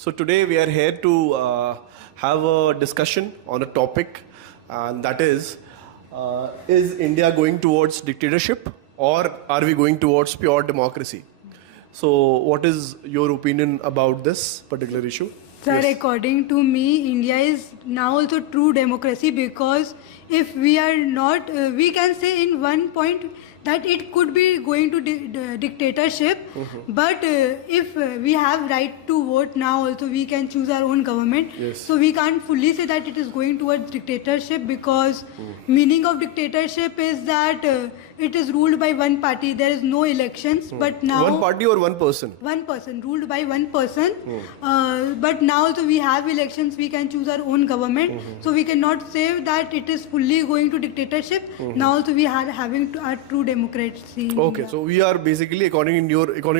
So today we are here to have a discussion on a topic, and that is India going towards dictatorship or are we going towards pure democracy? So what is your opinion about this particular issue? Sir, according to me, India is now also true democracy, because if we are not, we can say in one point that it could be going to dictatorship, but if we have right to vote now also, we can choose our own government. Yes. So we can't fully say that it is going towards dictatorship, because meaning of dictatorship is that it is ruled by one party, there is no elections, but now... One party or one person? One person, ruled by one person. But now also we have elections, we can choose our own government. So we cannot say that it is fully going to dictatorship. Now also we are having a true democracy in Okay, India. so we are basically, according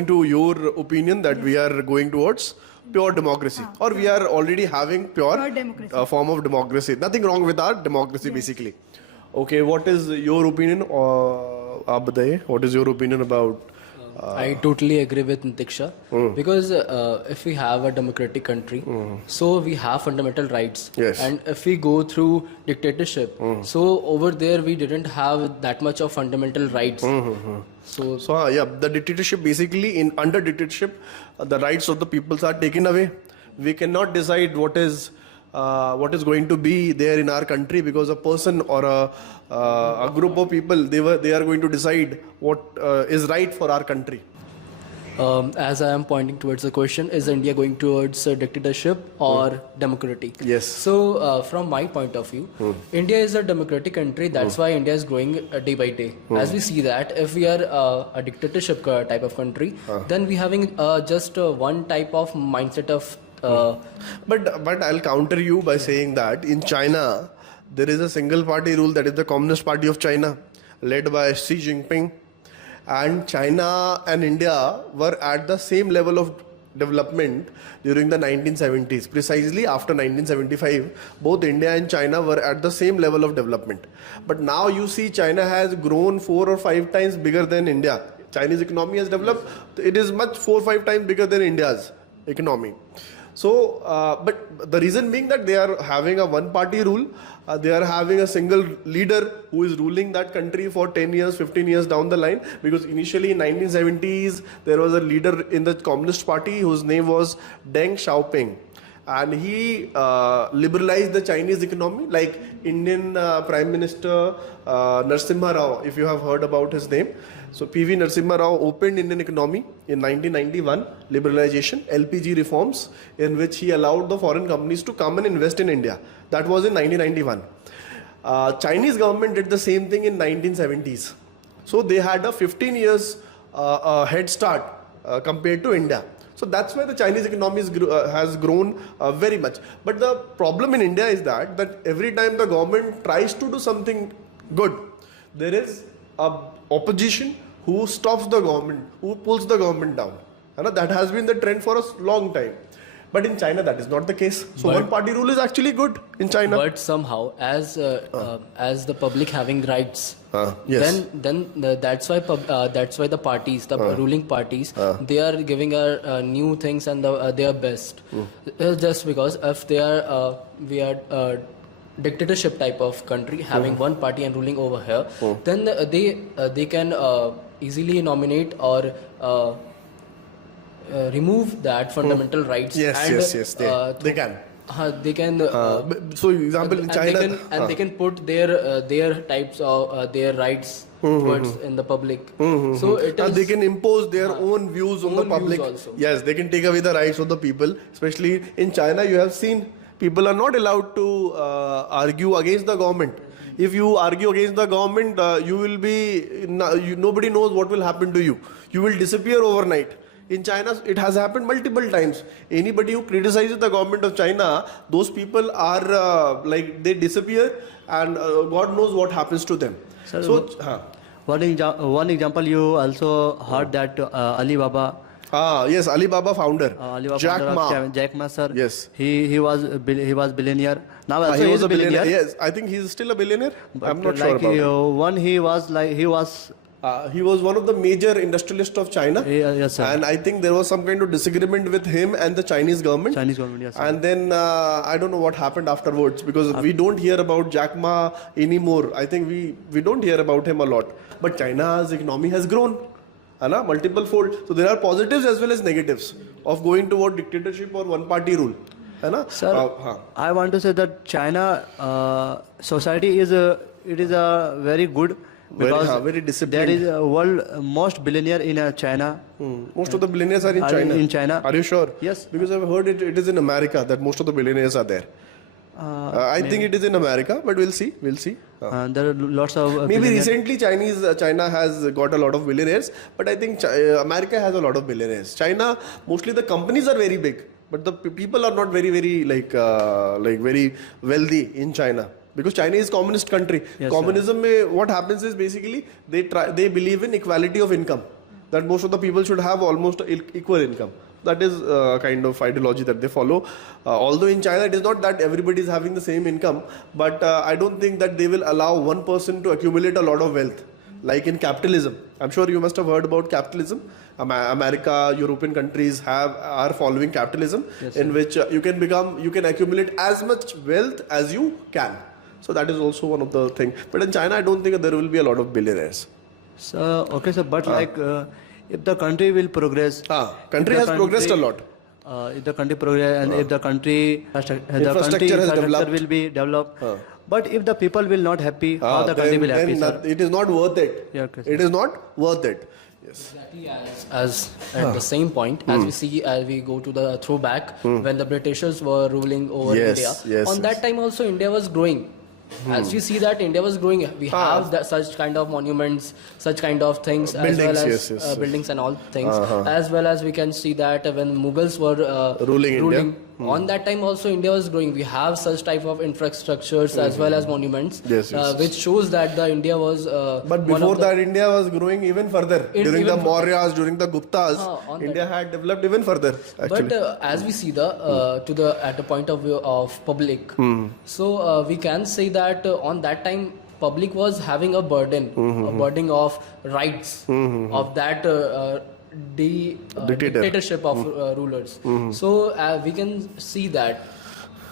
to your opinion, that we are going towards pure democracy, or we are already having pure democracy. form of democracy. Nothing wrong with our democracy, basically. Okay, what is your opinion, Abday? What is your opinion about? I totally agree with Nitiksha, because if we have a democratic country, so we have fundamental rights. Yes. And if we go through dictatorship, so over there we didn't have that much of fundamental rights. So The dictatorship, basically, under dictatorship, the rights of the peoples are taken away. We cannot decide what is going to be there in our country, because a person or a group of people, they are going to decide what is right for our country. as I am pointing towards the question, is India going towards dictatorship or democratic? Yes. So from my point of view, India is a democratic country. That's why India is growing day by day. As we see that if we are a dictatorship type of country, then we having just one type of mindset of But I'll counter you by saying that in China, there is a single party rule, that is the Communist Party of China, led by Xi Jinping. And China and India were at the same level of development during the 1970s. Precisely after 1975, both India and China were at the same level of development. But now you see China has grown 4 or 5 times bigger than India. Chinese economy has developed. It is much 4 or 5 times bigger than India's economy. So, but the reason being that they are having a one-party rule, they are having a single leader who is ruling that country for 10 years, 15 years down the line. Because initially in 1970s, there was a leader in the Communist Party whose name was Deng Xiaoping. And he liberalized the Chinese economy, like Indian Prime Minister Narasimha Rao, if you have heard about his name. So PV Narasimha Rao opened Indian economy in 1991, liberalization, LPG reforms, in which he allowed the foreign companies to come and invest in India. That was in 1991. Chinese government did the same thing in 1970s. So they had a 15 years head start compared to India. So that's why the Chinese economy has grown very much. But the problem in India is that every time the government tries to do something good, there is a opposition who stops the government, who pulls the government down. That has been the trend for a long time. But in China, that is not the case. So one-party rule is actually good in China. But somehow, as the public having rights, yes. then that's why the parties, the ruling parties, they are giving new things and their best. Just because if we are dictatorship type of country having one party and ruling over here, then they can easily nominate or remove that fundamental rights. Yes. They can. They can. So, example in China, they can put their types of their rights towards in the public. So it is. They can impose their own views on the public. Also. Yes, they can take away the rights of the people. Especially in China, you have seen people are not allowed to argue against the government. If you argue against the government, you will be nobody knows what will happen to you. You will disappear overnight. In China, it has happened multiple times. Anybody who criticizes the government of China, those people are they disappear, and God knows what happens to them. Sir, So, one example you also heard that Alibaba. Yes, Alibaba founder, Alibaba Jack founder Ma. Jack Ma, sir. Yes. He was billionaire. Now also He he was is a billionaire. billionaire. Yes, I think he's still a billionaire. But I'm not sure about it. One he was He was one of the major industrialists of China. Yes, sir. And I think there was some kind of disagreement with him and the Chinese government. Chinese government, yes, sir. And then I don't know what happened afterwards, because we don't hear about Jack Ma anymore. I think we don't hear about him a lot. But China's economy has grown, multiple fold. So there are positives as well as negatives of going toward dictatorship or one party rule. Sir, I want to say that China society is a very good, because very disciplined. there is a world most billionaire in China. Most of the billionaires are in Are China. in China. Are you sure? Yes. Because I've heard it is in America that most of the billionaires are there. I think it is in America, but we'll see. There are lots of Maybe billionaires. recently China has got a lot of billionaires, but I think America has a lot of billionaires. China, mostly the companies are very big, but the people are not very very wealthy in China. Because China is communist country. Yes, Communism, what happens is basically they believe in equality of income. That most of the people should have almost equal income. That is kind of ideology that they follow. Although in China it is not that everybody is having the same income, but I don't think that they will allow one person to accumulate a lot of wealth. Like in capitalism, I'm sure you must have heard about capitalism. America, European countries are following capitalism, Yes, in which you can accumulate as much wealth as you can. So that is also one of the things. But in China, I don't think there will be a lot of billionaires. So, okay, sir, but if the country will progress, Country has progressed a lot. If the country progress and if the country Infrastructure has developed. will be developed, but if the people will not happy, how the country will happy, sir? It is not worth it. Yeah, okay, sir. It is not worth it. Yes. Exactly as at the same point as we see, as we go to the throwback when the Britishers were ruling over Yes, India. yes, On yes. that time also India was growing. As we see that India was growing, we have such kind of monuments, such kind of things, as well Buildings, as yes. buildings and all things. As well as we can see that when Mughals were Ruling India. on that time also India was growing. We have such type of infrastructures as well as monuments, Yes, yes, which shows that the India was. But before that, India was growing even further. During the even Mauryas, during the Guptas, on India had developed even further. Actually. But as we see at the point of view of public, so we can say that on that time public was having a burden of rights of that dictatorship of rulers. So we can see that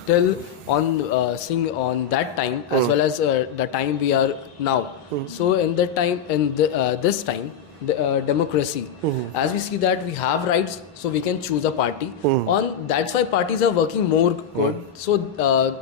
till on seeing on that time as well as the time we are now. So in that time, this time, the democracy, as we see that we have rights, so we can choose a party. That's why parties are working more good. So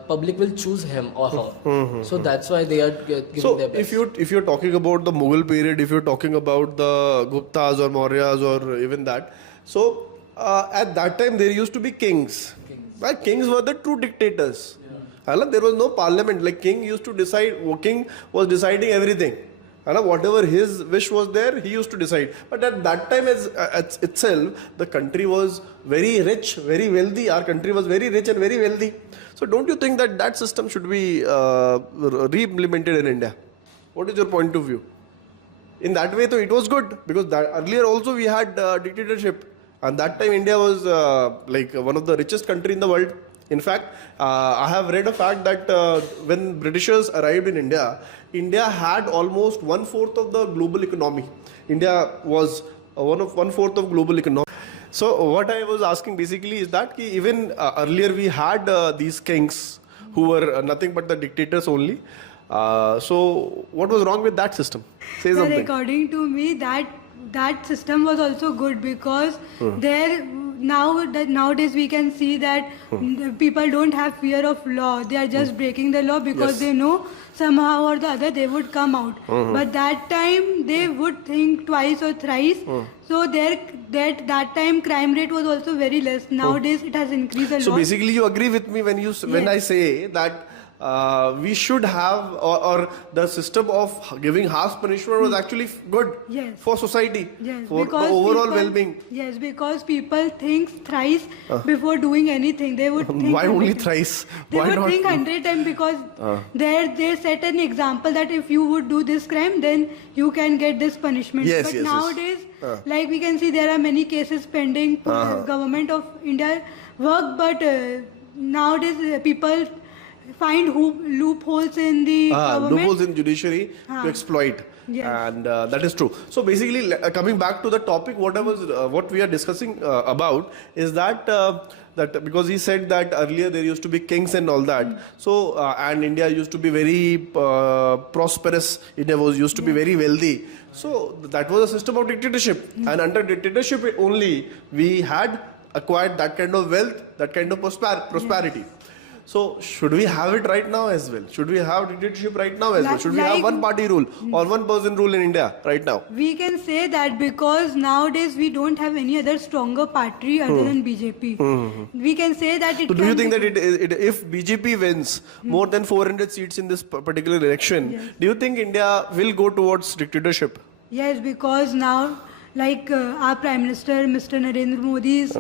public will choose him or her. So that's why they are giving their best. if you're talking about the Mughal period, if you're talking about the Guptas or Mauryas or even that, so at that time there used to be kings. Right? Kings were the true dictators. There was no parliament. Like king used to decide. King was deciding everything. Whatever his wish was there, he used to decide. But at that time itself, the country was very rich, very wealthy. Our country was very rich and very wealthy. So don't you think that system should be re-implemented in India? What is your point of view? In that way, though, it was good. Because earlier also we had dictatorship. And that time India was like one of the richest country in the world. In fact, I have read a fact that when Britishers arrived in India, India had almost 1/4 of the global economy. India was 1/4 of global economy. So what I was asking basically is that even earlier we had these kings who were nothing but the dictators only. So what was wrong with that system? Say But something. according to me, that system was also good because nowadays we can see that people don't have fear of law. They are just breaking the law because they know somehow or the other they would come out. But that time they would think twice or thrice. So that time crime rate was also very less. Nowadays it has increased a lot. So basically you agree with me when I say that we should have or the system of giving harsh punishment was actually good for society, for the overall well-being. Yes, because people think thrice before doing anything. They would think Why only thrice? They Why would not? think 100 times because they set an example that if you would do this crime, then you can get this punishment. Yes, but yes, nowadays, like we can see, there are many cases pending. Government of India work, but nowadays people find loopholes in the government. Loopholes in judiciary to exploit. Yes. and that is true. So basically, coming back to the topic, what we are discussing about is that that because he said that earlier there used to be kings and all that. So and India used to be very prosperous. India was used to be very wealthy. So that was a system of dictatorship, and under dictatorship only we had acquired that kind of wealth, that kind of prosperity. So should we have it right now as well? Should we have dictatorship right now as well? Should we have one party rule or one person rule in India right now? We can say that because nowadays we don't have any other stronger party other than BJP. We can say that it So do you think that if BJP wins more than 400 seats in this particular election, do you think India will go towards dictatorship? Yes, because now, like our Prime Minister, Mr. Narendra Modi's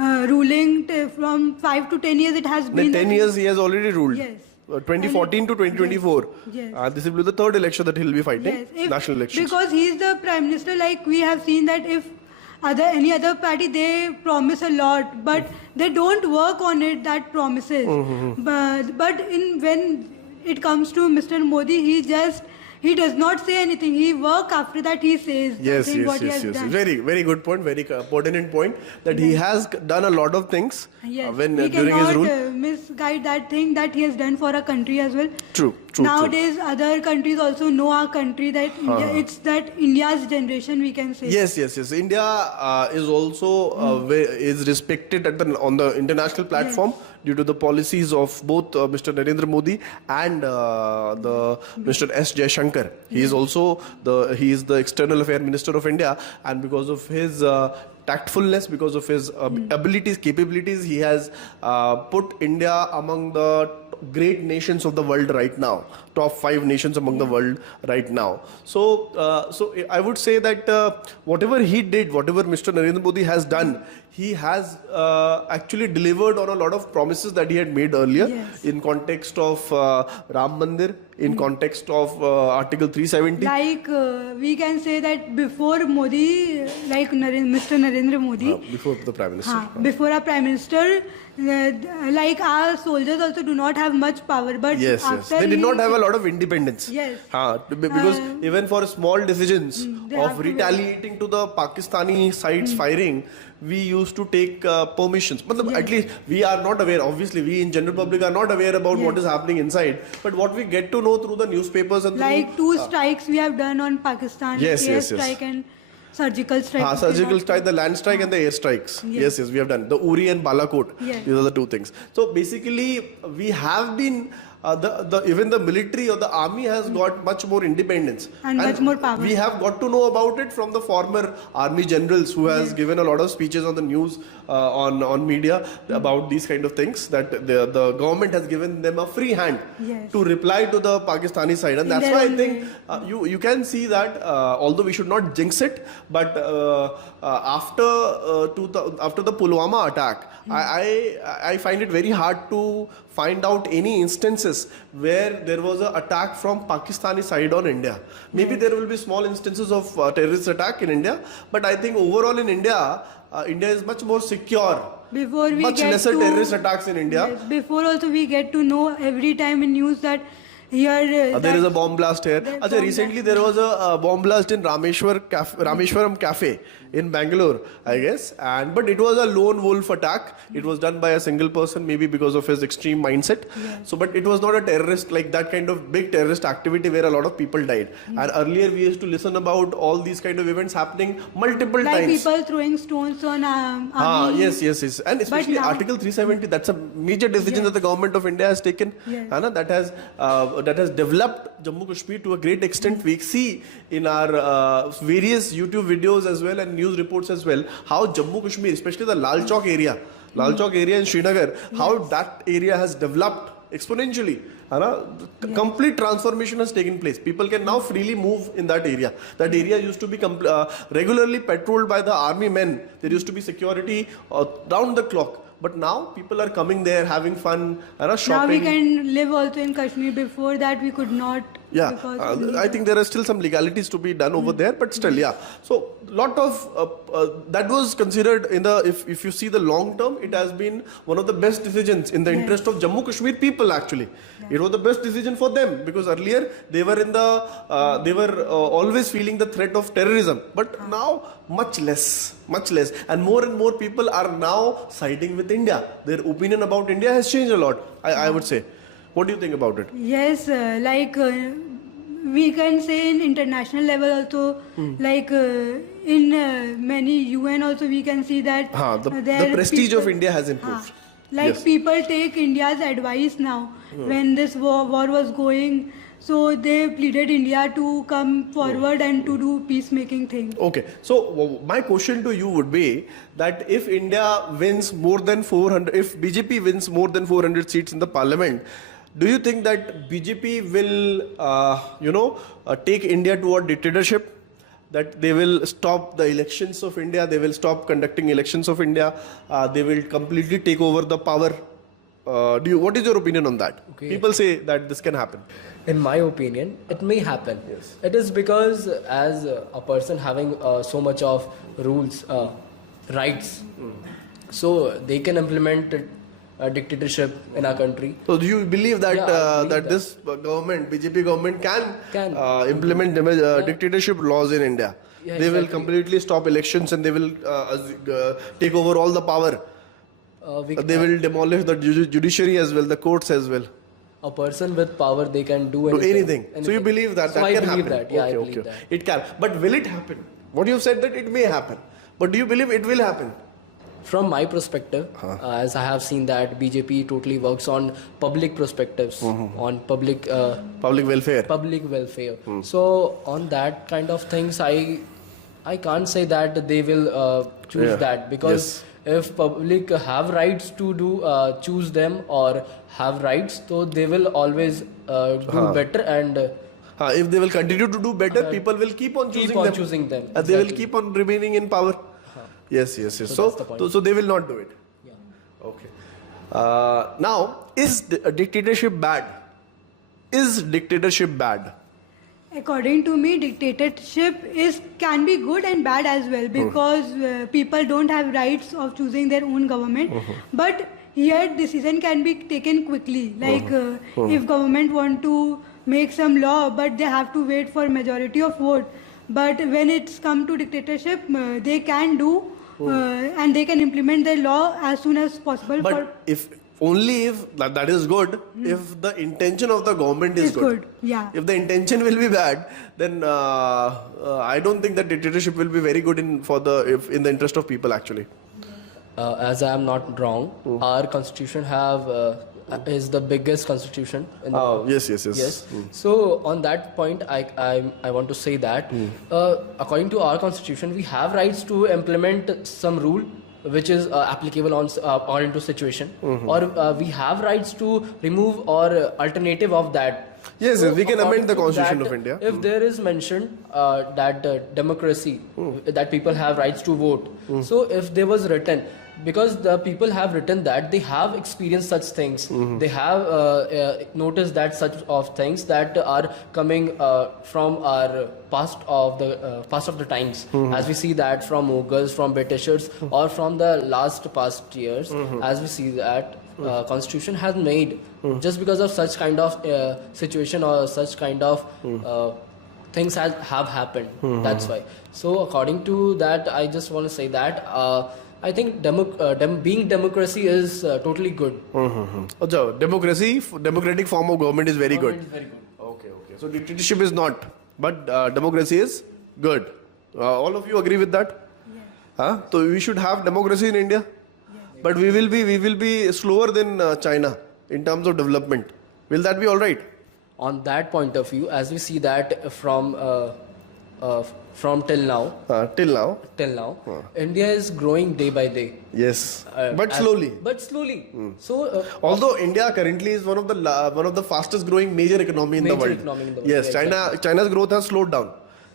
ruling from 5 to 10 years, it has been. 10 years he has already ruled. Yes. 2014 to 2024. Yes. This will be the third election that he will be fighting, Yes, national elections. because he is the Prime Minister. Like we have seen that if any other party, they promise a lot, but they don't work on it. That promises. But when it comes to Mr. Modi, he does not say anything. He work after that. He says what he has done. Very good point. Very pertinent point that he has done a lot of things Yes, when we during his rule. cannot misguide that thing that he has done for a country as well. True. Nowadays, other countries also know our country, that it's that India's generation, we can say. Yes. India is also is respected on the international platform due to the policies of both Mr. Narendra Modi and the Mr. S. Jaishankar. He is also the External Affairs Minister of India, and because of his tactfulness, because of his capabilities, he has put India among the great nations of the world right now, top 5 nations among the world right now. So I would say that whatever he did, whatever Mr. Narendra Modi has done, he has actually delivered on a lot of promises that he had made earlier in context of Ram Mandir, in context of Article 370. Like we can say that before Modi, like Mr. Narendra Modi, Before the Prime Minister. before our Prime Minister, like our soldiers also do not have much power, but after They did not have a lot of independence. Yes. Because even for small decisions they have of to retaliating to the Pakistani sides firing, we used to take permissions. But at least we are not aware. Obviously, we in general public are not aware about what is happening inside. But what we get to know through the newspapers and like through, 2 strikes we have done on Pakistan, air strike and surgical strike. surgical strike, the land strike and the air strikes. Yes, we have done. The Uri and Balakot. Yes. These are the 2 things. So basically, we have been, even the military or the army has got much more independence. And much more power. We have got to know about it from the former army generals who has given a lot of speeches on the news, on media about these kind of things, that the government has given them a free hand to reply to the Pakistani side. And that's why I think you can see that although we should not jinx it, but after the Pulwama attack, I find it very hard to find out any instances where there was an attack from Pakistani side on India. Maybe there will be small instances of terrorist attack in India, but I think overall in India, India is much more secure. Before we much get lesser to, terrorist attacks in India. Yes, before also we get to know every time in news that here there is a bomb blast here. Recently there was a bomb blast in Rameshwaram Cafe in Bangalore, I guess. But it was a lone wolf attack. It was done by a single person, maybe because of his extreme mindset. So, but it was not a terrorist, like that kind of big terrorist activity where a lot of people died. And earlier we used to listen about all these kind of events happening multiple like times. people throwing stones on army. Yes. And especially now, Article 370, that's a major decision that the government of India has taken. That has developed Jammu Kashmir to a great extent. We see in our various YouTube videos as well and news reports as well how Jammu Kashmir, especially the Lal Chowk area in Srinagar, how that area has developed exponentially. Complete transformation has taken place. People can now freely move in that area. That area used to be regularly patrolled by the army men. There used to be security round the clock. But now people are coming there, having fun, shopping. Now we can live also in Kashmir. Before that we could not Yeah, Because I think there are still some legalities to be done over there, but still, yeah. So, lot of that was considered in the if you see the long term, it has been one of the best decisions in the interest of Jammu Kashmir people. Actually, it was the best decision for them because earlier they were in the they were always feeling the threat of terrorism, but now much less, and more people are now siding with India. Their opinion about India has changed a lot. I would say. What do you think about it? yes, we can say in international level also, like in many UN also we can see that The there prestige of people- India has improved. like Yes. people take India's advice now when this war was going. So they pleaded India to come forward and to do peacemaking thing. Okay, so my question to you would be that if India wins more than 400, if BJP wins more than 400 seats in the parliament, do you think that BJP will, take India toward dictatorship? That they will stop the elections of India, they will stop conducting elections of India, they will completely take over the power. What is your opinion on that? Okay. People say that this can happen. In my opinion, it may happen. Yes. It is because as a person having so much of rules, rights, so they can implement a dictatorship in our country. So do you believe that Yeah, I believe that. this government, BJP government, can implement dictatorship laws in India? Yeah, They will exactly. completely stop elections and they will take over all the power. They will demolish the judiciary as well, the courts as well. A person with power, they can do Do anything. anything. So you believe that So that I can believe happen? that. Yeah, okay, I believe okay. that. It can. But will it happen? What you have said that it may happen. But do you believe it will happen? From my perspective, as I have seen that BJP totally works on public perspectives, on public Public welfare. public welfare. So on that kind of things, I can't say that they will choose Yeah. that, because if public have rights to do choose them or have rights, so they will always do better and If they will continue to do better, people will keep on choosing them. They will Exactly. keep on remaining in power. Yes. So, that's the point. so they will not do it. Yeah. Okay. Now, is dictatorship bad? Is dictatorship bad? According to me, dictatorship can be good and bad as well, because people don't have rights of choosing their own government. But here decision can be taken quickly. Like if government want to make some law, but they have to wait for majority of vote. But when it's come to dictatorship, they can do and they can implement the law as soon as possible. But if that is good, if the intention of the government is Is good, yeah. If the intention will be bad, then I don't think that dictatorship will be very good in the interest of people actually. As I am not wrong, our constitution is the biggest constitution in the world. Yes. Yes. So on that point, I want to say that according to our constitution, we have rights to implement some rule which is applicable on according to situation, or we have rights to remove or alternative of that. Yes, we can according amend the to Constitution that, of India. If there is mentioned that democracy, that people have rights to vote. So if there was written, because the people have written that they have experienced such things, they have noticed that such of things that are coming from our past of the times, as we see that from Mughals, from Britishers, or from the last past years, as we see that constitution has made just because of such kind of situation or such kind of things have happened. That's why. So according to that, I just want to say that I think being democracy is totally good. So democratic form of government is very good. Government is very good. Okay. So dictatorship is not, but democracy is good. All of you agree with that? Yes. So we should have democracy in India, but we will be slower than China in terms of development. Will that be all right? On that point of view, as we see that from till now, India is growing day by day. Yes, but slowly. So Although India currently is one of the fastest growing major economy in the Major world. economy in the world, Yes, yeah, China's growth has slowed down.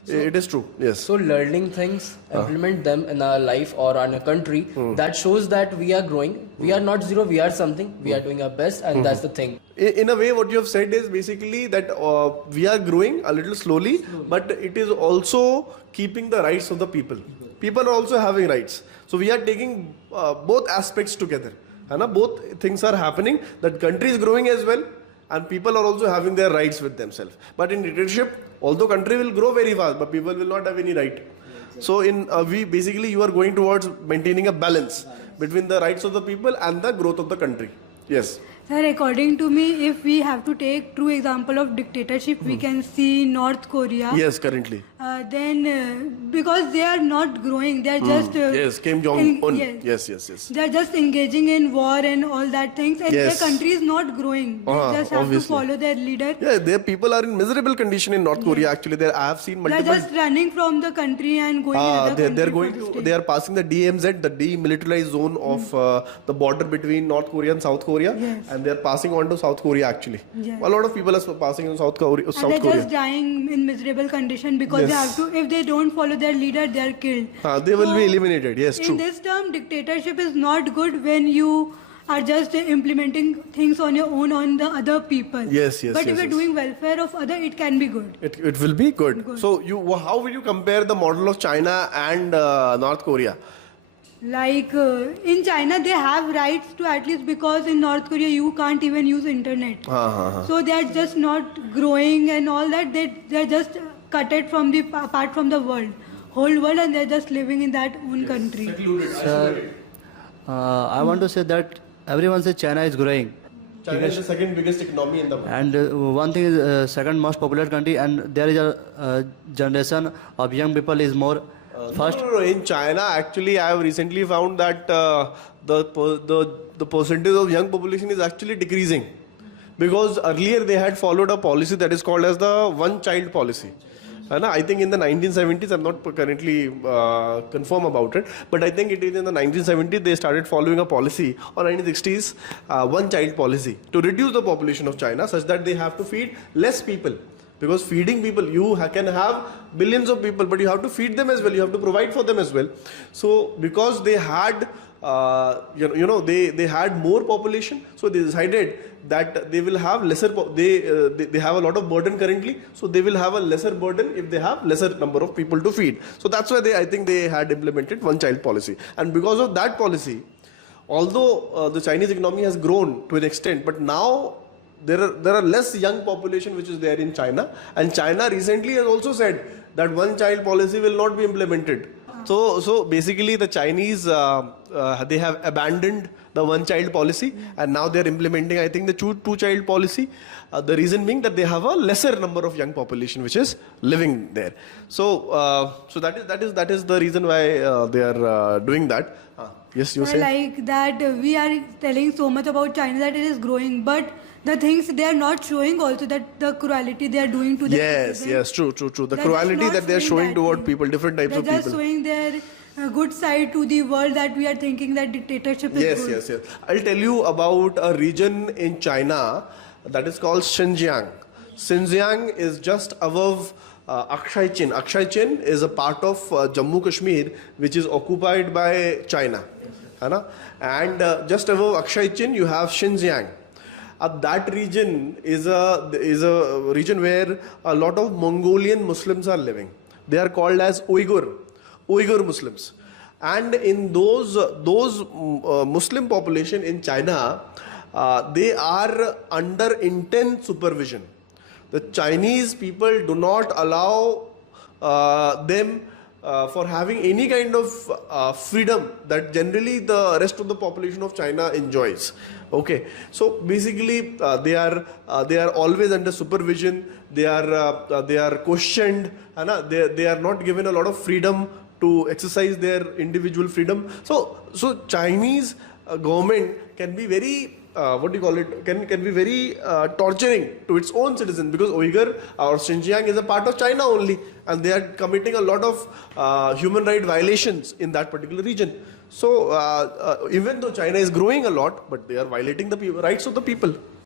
It is true. Yes. So learning things, implement them in our life or in a country, that shows that we are growing. We are not zero, we are something. We are doing our best, and that's the thing. In a way, what you have said is basically that we are growing a little slowly, but it is also keeping the rights of the people. People are also having rights. So we are taking both aspects together. Both things are happening. That country is growing as well, and people are also having their rights with themselves. But in dictatorship, although country will grow very fast, but people will not have any right. So in you are going towards maintaining a balance between the rights of the people and the growth of the country. Yes. Sir, according to me, if we have to take true example of dictatorship, we can see North Korea. Yes, currently. Then because they are not growing, they are just Yes, Kim Jong-un. Yes. They are just engaging in war and all that things, and Yes. their country is not growing. They just have obviously. to follow their leader. Yeah, their people are in miserable condition in North Korea. Actually, there I have seen They are multiple. just running from the country and going another country. They're going for to. stay. They are passing the DMZ, the demilitarized zone of the border between North Korea and South Korea, Yes. and they're passing on to South Korea. Actually, Yes. a lot of people are passing on South Korea. And South they're Korea. just dying in miserable condition because they Yes. have to. If they don't follow their leader, they are killed. They will So, be eliminated. Yes, in true. this term, dictatorship is not good when you are just implementing things on your own on the other people. Yes, But if yes. you're doing welfare of other, it can be good. It will be good. So how will you compare the model of China and North Korea? Like in China, they have rights to at least because in North Korea you can't even use internet. So they are just not growing and all that. They're just cut it from the apart from the whole world, and they're just living in that own country. Sir, I want to say that everyone says China is growing. China is the second biggest economy in the world. And one thing is second most popular country, and there is a generation of young people is more first. No. In China, actually, I have recently found that the percentage of young population is actually decreasing, because earlier they had followed a policy that is called as the one-child policy. And I think in the 1970s, I'm not currently confirm about it, but I think it is in the 1970s they started following a policy, or 1960s, one-child policy to reduce the population of China such that they have to feed less people. Because feeding people, you can have billions of people, but you have to feed them as well. You have to provide for them as well. So because they had, they had more population, so they decided that they will have lesser. They have a lot of burden currently, so they will have a lesser burden if they have lesser number of people to feed. So that's why I think they had implemented one-child policy, and because of that policy, although the Chinese economy has grown to an extent, but now there are less young population which is there in China, and China recently has also said that one child policy will not be implemented. So basically the Chinese they have abandoned the one child policy, and now they are implementing, I think, the two child policy. The reason being that they have a lesser number of young population which is living there. So that is the reason why they are doing that. Yes, you say. Like that, we are telling so much about China that it is growing, but the things they are not showing also, that the cruelty they are doing to the Yes, true. The They're just cruelty not that they are showing that toward thing. people, different types They're of just people. showing their good side to the world, that we are thinking that dictatorship is good. Yes. I'll tell you about a region in China that is called Xinjiang. Xinjiang is just above Akshay Chin. Akshay Chin is a part of Jammu Kashmir, which is occupied by China. And just above Akshay Chin, you have Xinjiang. That region is a region where a lot of Mongolian Muslims are living. They are called as Uyghur Muslims. And in those Muslim population in China, they are under intense supervision. The Chinese people do not allow them for having any kind of freedom that generally the rest of the population of China enjoys. Okay, so basically they are always under supervision. They are questioned, and they are not given a lot of freedom to exercise their individual freedom. So Chinese government can be very can be very torturing to its own citizens, because Uyghur or Xinjiang is a part of China only, and they are committing a lot of human right violations in that particular region. So even though China is growing a lot, but they are violating the rights of the people.